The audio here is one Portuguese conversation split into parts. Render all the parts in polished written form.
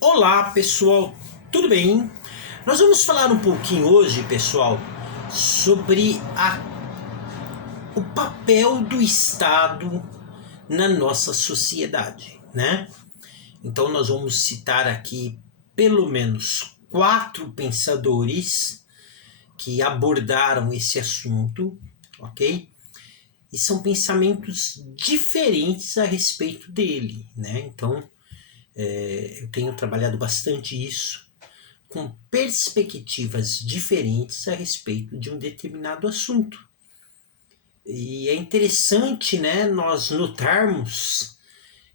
Olá pessoal, tudo bem? Nós vamos falar um pouquinho hoje, pessoal, sobre o papel do Estado na nossa sociedade, né? Então nós vamos citar aqui pelo menos 4 pensadores que abordaram esse assunto, ok? E são pensamentos diferentes a respeito dele, né? Então eu tenho trabalhado bastante isso com perspectivas diferentes a respeito de um determinado assunto. E é interessante, né, nós notarmos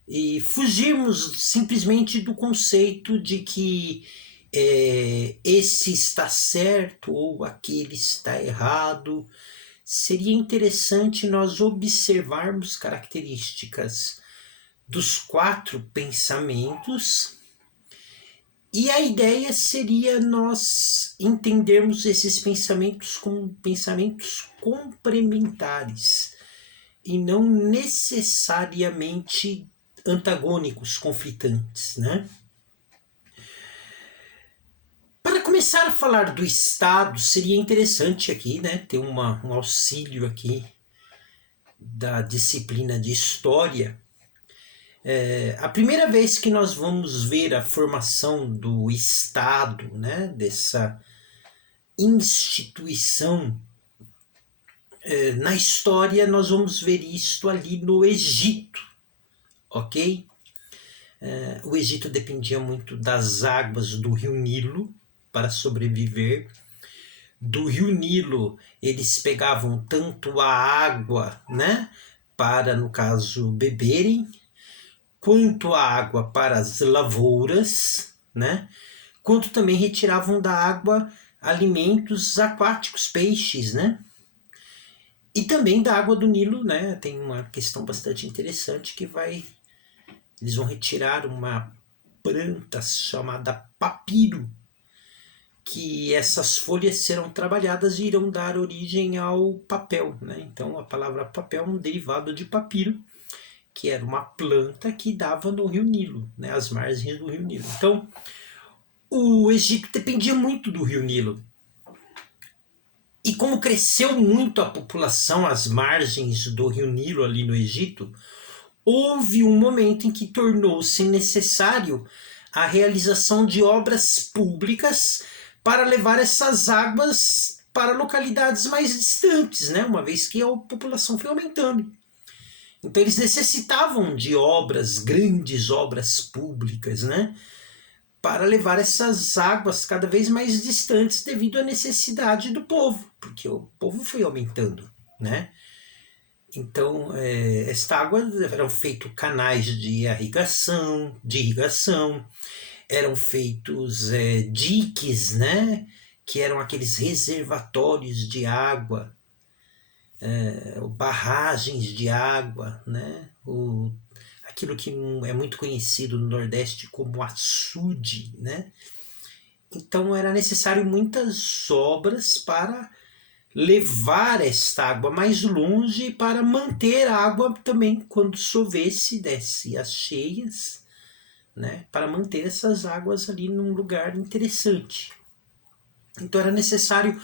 e fugirmos simplesmente do conceito de que esse está certo ou aquele está errado. Seria interessante nós observarmos características dos 4 pensamentos. E a ideia seria nós entendermos esses pensamentos como pensamentos complementares e não necessariamente antagônicos, conflitantes, né? Para começar a falar do Estado, seria interessante aqui, né, ter um auxílio aqui da disciplina de História. A primeira vez que nós vamos ver a formação do Estado, né, dessa instituição, na história nós vamos ver isto ali no Egito, ok? O Egito dependia muito das águas do rio Nilo para sobreviver. Do rio Nilo eles pegavam tanto a água, né, para, no caso, beberem, quanto a água para as lavouras, né, quanto também retiravam da água alimentos aquáticos, peixes, né? E também da água do Nilo, né? Tem uma questão bastante interessante que eles vão retirar uma planta chamada papiro, que essas folhas serão trabalhadas e irão dar origem ao papel, né? Então a palavra papel é um derivado de papiro, que era uma planta que dava no rio Nilo, né? Às margens do rio Nilo. Então o Egito dependia muito do rio Nilo. E como cresceu muito a população às margens do rio Nilo ali no Egito, houve um momento em que tornou-se necessário a realização de obras públicas para levar essas águas para localidades mais distantes, né? Uma vez que a população foi aumentando. Então eles necessitavam de obras, grandes obras públicas, né, para levar essas águas cada vez mais distantes devido à necessidade do povo, porque o povo foi aumentando, né? Então, esta água eram feitos canais de irrigação, eram feitos diques, né? Que eram aqueles reservatórios de água, barragens de água, né? Aquilo que é muito conhecido no Nordeste como açude, né? Então era necessário muitas obras para levar esta água mais longe para manter a água também quando chovesse, desse as cheias, né, para manter essas águas ali num lugar interessante. Então era necessário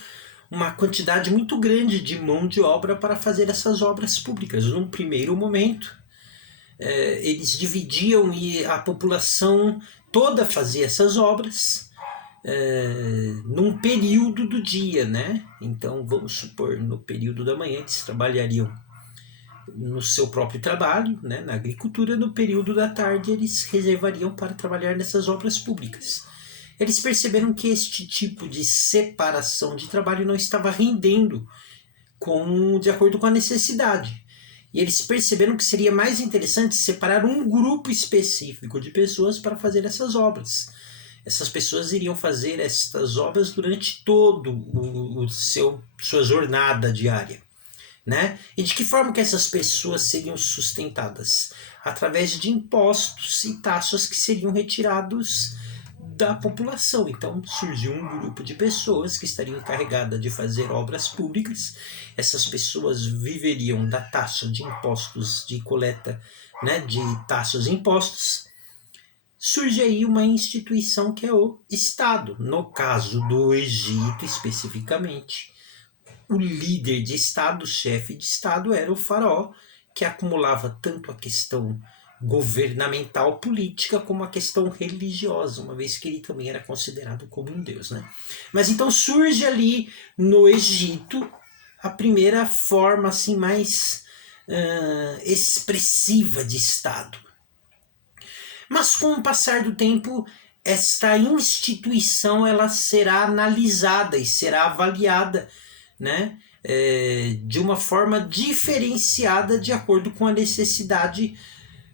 uma quantidade muito grande de mão de obra para fazer essas obras públicas. Num primeiro momento, eles dividiam e a população toda fazia essas obras num período do dia, né? Então, vamos supor, no período da manhã eles trabalhariam no seu próprio trabalho, né, na agricultura. No período da tarde eles reservariam para trabalhar nessas obras públicas. Eles perceberam que este tipo de separação de trabalho não estava rendendo de acordo com a necessidade. E eles perceberam que seria mais interessante separar um grupo específico de pessoas para fazer essas obras. Essas pessoas iriam fazer estas obras durante todo sua jornada diária, né? E de que forma que essas pessoas seriam sustentadas? Através de impostos e taxas que seriam retirados da população. Então surgiu um grupo de pessoas que estariam encarregadas de fazer obras públicas. Essas pessoas viveriam da taxa de impostos, de coleta, né, de taxas e impostos, surge aí uma instituição que é o Estado. No caso do Egito, especificamente, o líder de Estado, o chefe de Estado, era o faraó, que acumulava tanto a questão governamental, política, como a questão religiosa, uma vez que ele também era considerado como um deus, né? Mas então surge ali no Egito a primeira forma assim mais expressiva de Estado. Mas com o passar do tempo, esta instituição ela será analisada e será avaliada, né, de uma forma diferenciada de acordo com a necessidade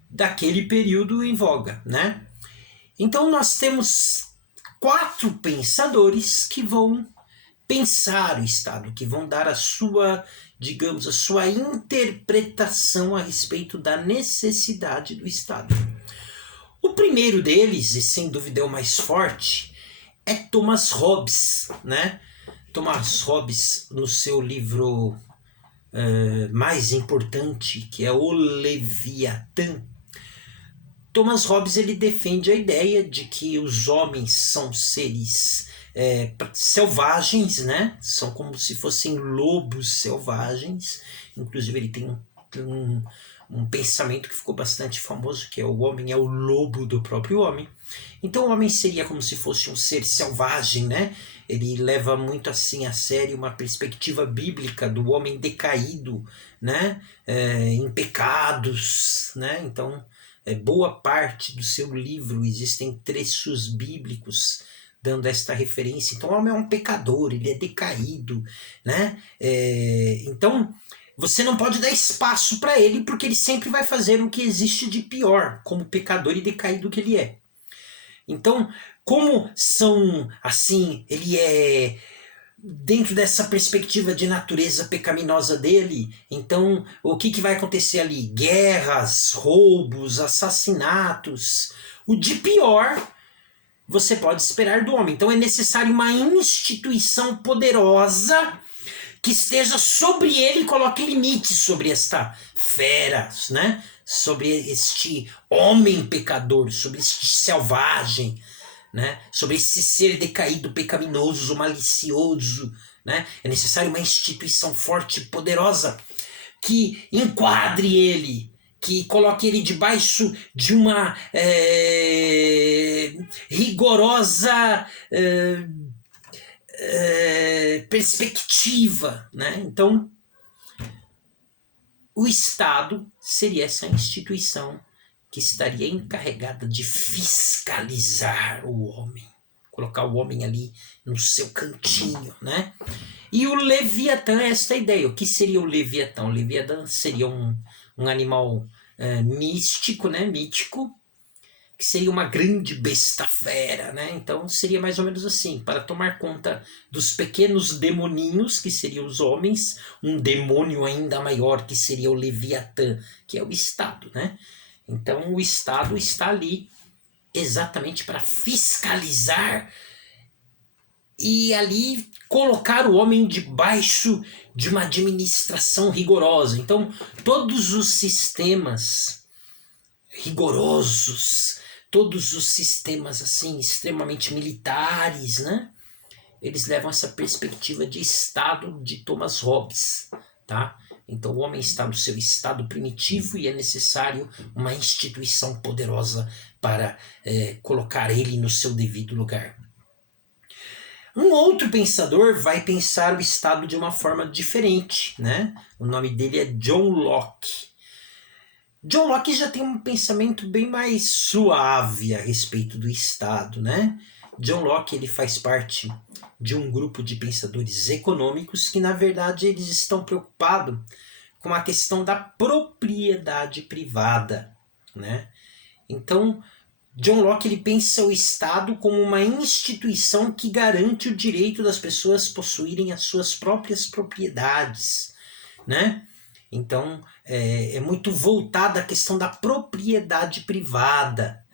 daquele período em voga, né? Então nós temos 4 pensadores que vão pensar o Estado, que vão dar a sua, digamos, a sua interpretação a respeito da necessidade do Estado. O primeiro deles, e sem dúvida é o mais forte, é Thomas Hobbes, né? Thomas Hobbes, no seu livro mais importante, que é O Leviatã, Thomas Hobbes ele defende a ideia de que os homens são seres selvagens, né? São como se fossem lobos selvagens. Inclusive ele tem um pensamento que ficou bastante famoso, que é o homem é o lobo do próprio homem. Então o homem seria como se fosse um ser selvagem, né? Ele leva muito assim a sério uma perspectiva bíblica do homem decaído, né? Em pecados, né? Então boa parte do seu livro existem trechos bíblicos dando esta referência. Então o homem é um pecador, ele é decaído, né? Então você não pode dar espaço para ele, porque ele sempre vai fazer o que existe de pior, como pecador e decaído que ele é. Então, como são assim, ele é dentro dessa perspectiva de natureza pecaminosa dele, então o que vai acontecer ali? Guerras, roubos, assassinatos, o de pior você pode esperar do homem. Então é necessário uma instituição poderosa que esteja sobre ele e coloque limites sobre esta fera, né? Sobre este homem pecador, sobre este selvagem, né? Sobre esse ser decaído, pecaminoso, malicioso, né? É necessário uma instituição forte e poderosa que enquadre ele, que coloque ele debaixo de uma rigorosa perspectiva, né? Então, o Estado seria essa instituição que estaria encarregada de fiscalizar o homem, colocar o homem ali no seu cantinho, né? E o Leviatã é esta ideia. O que seria o Leviatã? O Leviatã seria um animal místico, né? Mítico, que seria uma grande besta fera, né? Então seria mais ou menos assim, para tomar conta dos pequenos demoninhos, que seriam os homens, um demônio ainda maior, que seria o Leviatã, que é o Estado, né? Então o Estado está ali exatamente para fiscalizar e ali colocar o homem debaixo de uma administração rigorosa. Então todos os sistemas rigorosos, todos os sistemas assim extremamente militares, né? Eles levam essa perspectiva de Estado de Thomas Hobbes, tá? Então o homem está no seu estado primitivo e é necessário uma instituição poderosa para colocar ele no seu devido lugar. Um outro pensador vai pensar o Estado de uma forma diferente, né? O nome dele é John Locke. John Locke já tem um pensamento bem mais suave a respeito do Estado, né? John Locke ele faz parte de um grupo de pensadores econômicos que, na verdade, eles estão preocupados com a questão da propriedade privada, né? Então, John Locke ele pensa o Estado como uma instituição que garante o direito das pessoas possuírem as suas próprias propriedades, né? Então, é muito voltada à questão da propriedade privada.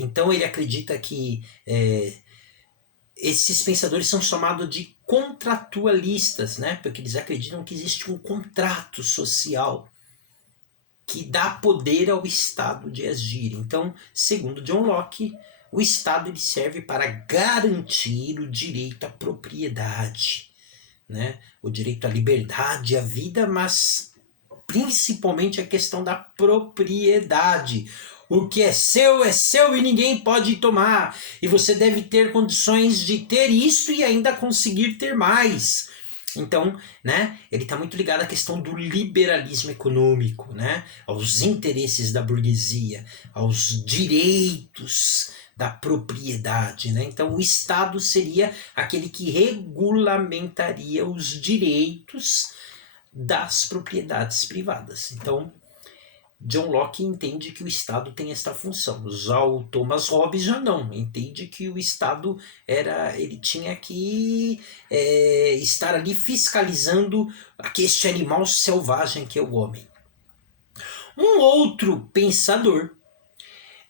Então, ele acredita que esses pensadores são chamados de contratualistas, né? Porque eles acreditam que existe um contrato social que dá poder ao Estado de agir. Então, segundo John Locke, o Estado ele serve para garantir o direito à propriedade, né? O direito à liberdade, à vida, mas principalmente a questão da propriedade. O que é seu e ninguém pode tomar. E você deve ter condições de ter isso e ainda conseguir ter mais. Então, né, ele está muito ligado à questão do liberalismo econômico, né, aos interesses da burguesia, aos direitos da propriedade, né? Então, o Estado seria aquele que regulamentaria os direitos das propriedades privadas. Então, John Locke entende que o Estado tem esta função. Já o Thomas Hobbes já não, entende que o Estado ele tinha que estar ali fiscalizando este animal selvagem que é o homem. Um outro pensador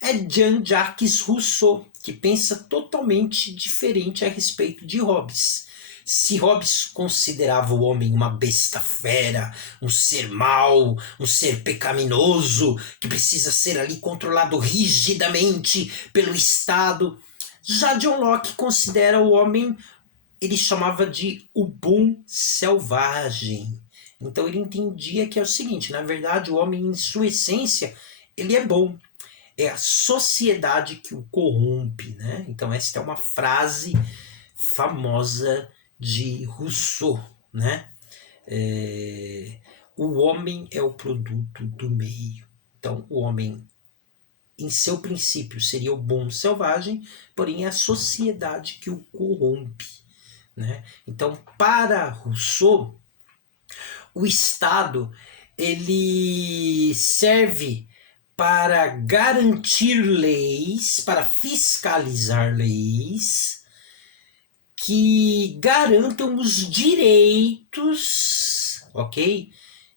é Jean-Jacques Rousseau, que pensa totalmente diferente a respeito de Hobbes. Se Hobbes considerava o homem uma besta fera, um ser mau, um ser pecaminoso, que precisa ser ali controlado rigidamente pelo Estado, já John Locke considera o homem, ele chamava de o bom selvagem. Então ele entendia que é o seguinte, na verdade o homem em sua essência, ele é bom. É a sociedade que o corrompe, né? Então esta é uma frase famosa de Rousseau, né? O homem é o produto do meio. Então, o homem, em seu princípio, seria o bom selvagem, porém é a sociedade que o corrompe, né? Então, para Rousseau, o Estado ele serve para garantir leis, para fiscalizar leis, que garantam os direitos, ok,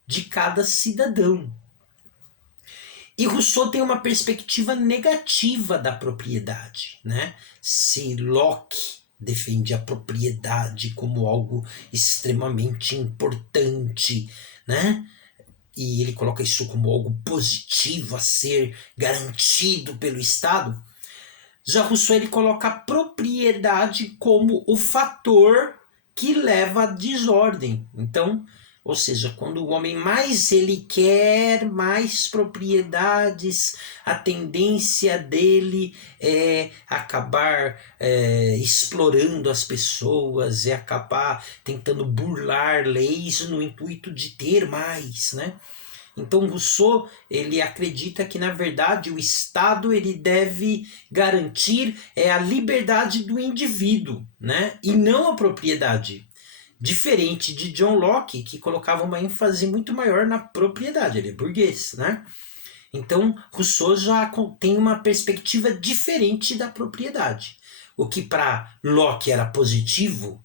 de cada cidadão. E Rousseau tem uma perspectiva negativa da propriedade, né? Se Locke defende a propriedade como algo extremamente importante, né? E ele coloca isso como algo positivo a ser garantido pelo Estado, já Rousseau ele coloca a propriedade como o fator que leva à desordem. Então, ou seja, quando o homem mais ele quer mais propriedades, a tendência dele é acabar explorando as pessoas, é acabar tentando burlar leis no intuito de ter mais, né? Então Rousseau ele acredita que na verdade o Estado ele deve garantir a liberdade do indivíduo, né? E não a propriedade. Diferente de John Locke, que colocava uma ênfase muito maior na propriedade, ele é burguês, né? Então Rousseau já tem uma perspectiva diferente da propriedade. O que para Locke era positivo,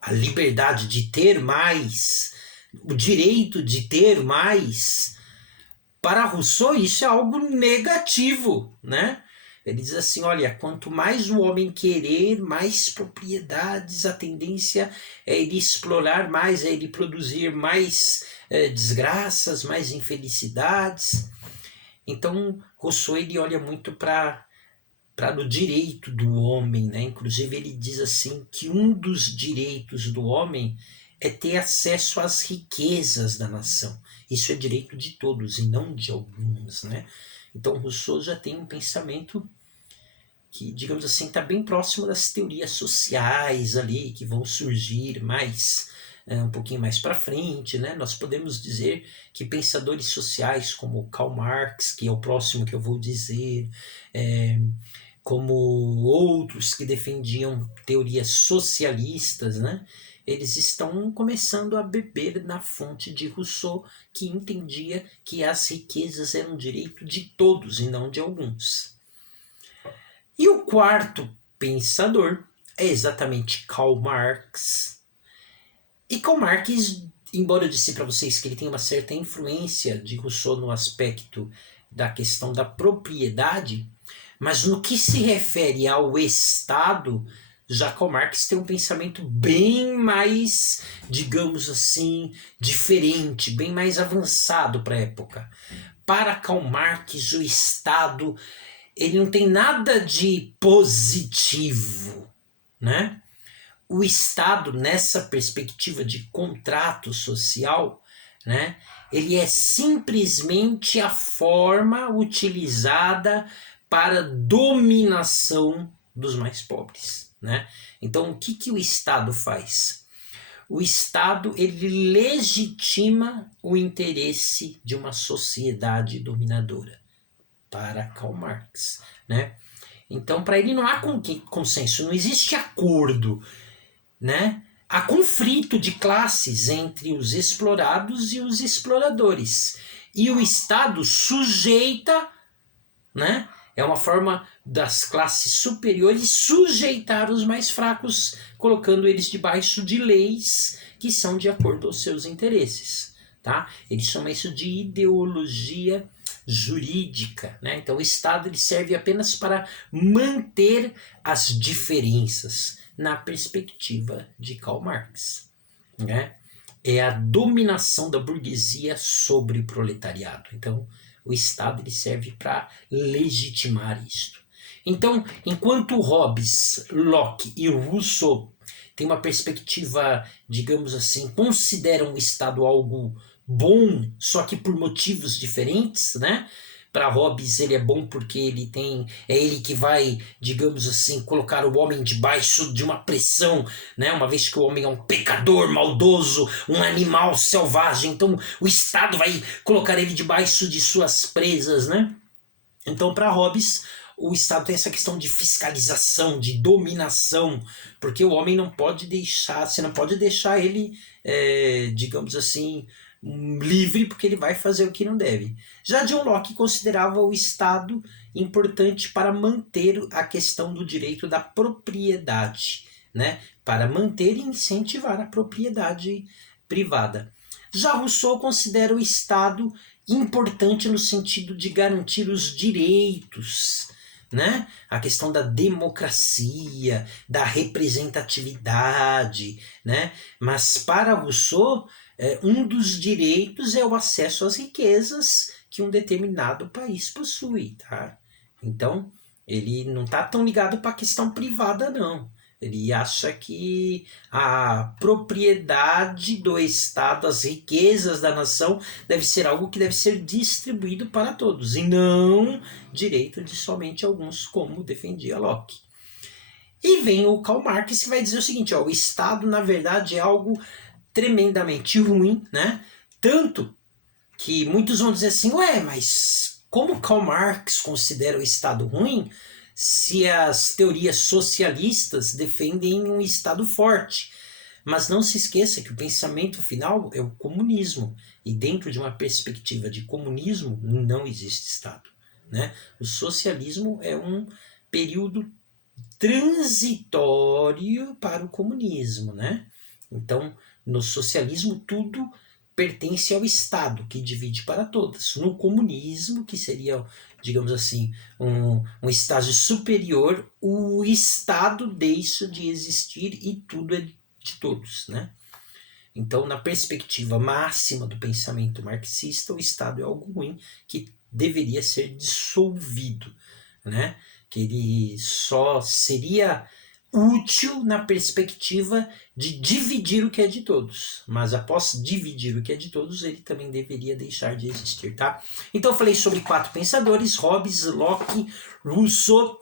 a liberdade de ter mais, o direito de ter mais, para Rousseau isso é algo negativo, né? Ele diz assim, olha, quanto mais o homem querer, mais propriedades, a tendência é ele explorar mais, é ele produzir mais desgraças, mais infelicidades. Então, Rousseau ele olha muito para o direito do homem, né? Inclusive ele diz assim que um dos direitos do homem é ter acesso às riquezas da nação. Isso é direito de todos e não de alguns, né? Então Rousseau já tem um pensamento que, digamos assim, está bem próximo das teorias sociais ali, que vão surgir mais um pouquinho mais para frente, né? Nós podemos dizer que pensadores sociais como Karl Marx, que é o próximo que eu vou dizer, como outros que defendiam teorias socialistas, né? Eles estão começando a beber na fonte de Rousseau, que entendia que as riquezas eram direito de todos e não de alguns. E o quarto pensador é exatamente Karl Marx. E Karl Marx, embora eu disse para vocês que ele tem uma certa influência de Rousseau no aspecto da questão da propriedade, mas no que se refere ao Estado, já Karl Marx tem um pensamento bem mais, digamos assim, diferente, bem mais avançado para a época. para Karl Marx, o Estado ele não tem nada de positivo, né? O Estado, nessa perspectiva de contrato social, né, ele é simplesmente a forma utilizada para dominação dos mais pobres, né? Então, o que o Estado faz? O Estado ele legitima o interesse de uma sociedade dominadora, para Karl Marx, né? Então, para ele não há consenso, não existe acordo, né? Há conflito de classes entre os explorados e os exploradores. E o Estado sujeita, né? É uma forma das classes superiores sujeitar os mais fracos, colocando eles debaixo de leis que são de acordo aos seus interesses, tá? Eles chamam isso de ideologia jurídica, né? Então o Estado ele serve apenas para manter as diferenças na perspectiva de Karl Marx, né? É a dominação da burguesia sobre o proletariado. Então o Estado ele serve para legitimar isto. Então, enquanto Hobbes, Locke e Rousseau têm uma perspectiva, digamos assim, consideram o Estado algo bom, só que por motivos diferentes, né? Para Hobbes ele é bom porque é ele que vai, digamos assim, colocar o homem debaixo de uma pressão, né? Uma vez que o homem é um pecador maldoso, um animal selvagem, então o Estado vai colocar ele debaixo de suas presas, né? Então para Hobbes o Estado tem essa questão de fiscalização, de dominação, porque o homem não pode deixar, você não pode deixar ele, digamos assim, livre, porque ele vai fazer o que não deve. Já John Locke considerava o Estado importante para manter a questão do direito da propriedade, né? Para manter e incentivar a propriedade privada. Já Rousseau considera o Estado importante no sentido de garantir os direitos, né? A questão da democracia, da representatividade, né? Mas para Rousseau, um dos direitos é o acesso às riquezas que um determinado país possui, tá? Então, ele não está tão ligado para a questão privada, não. Ele acha que a propriedade do Estado, as riquezas da nação, deve ser algo que deve ser distribuído para todos, e não direito de somente alguns, como defendia Locke. E vem o Karl Marx que vai dizer o seguinte, ó, o Estado, na verdade, é algo tremendamente ruim, né? Tanto que muitos vão dizer assim, ué, mas como Karl Marx considera o Estado ruim se as teorias socialistas defendem um Estado forte? Mas não se esqueça que o pensamento final é o comunismo. E dentro de uma perspectiva de comunismo, não existe Estado, né? O socialismo é um período transitório para o comunismo, né? Então, no socialismo, tudo pertence ao Estado, que divide para todas. No comunismo, que seria, digamos assim, um estágio superior, o Estado deixa de existir e tudo é de todos, né? Então, na perspectiva máxima do pensamento marxista, o Estado é algo ruim que deveria ser dissolvido, né? Que ele só seria útil na perspectiva de dividir o que é de todos, mas após dividir o que é de todos, ele também deveria deixar de existir, tá? Então eu falei sobre 4 pensadores, Hobbes, Locke, Rousseau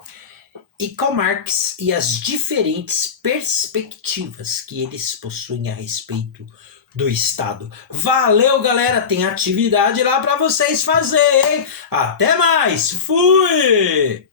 e Karl Marx, e as diferentes perspectivas que eles possuem a respeito do Estado. Valeu, galera! Tem atividade lá para vocês fazerem! Até mais! Fui!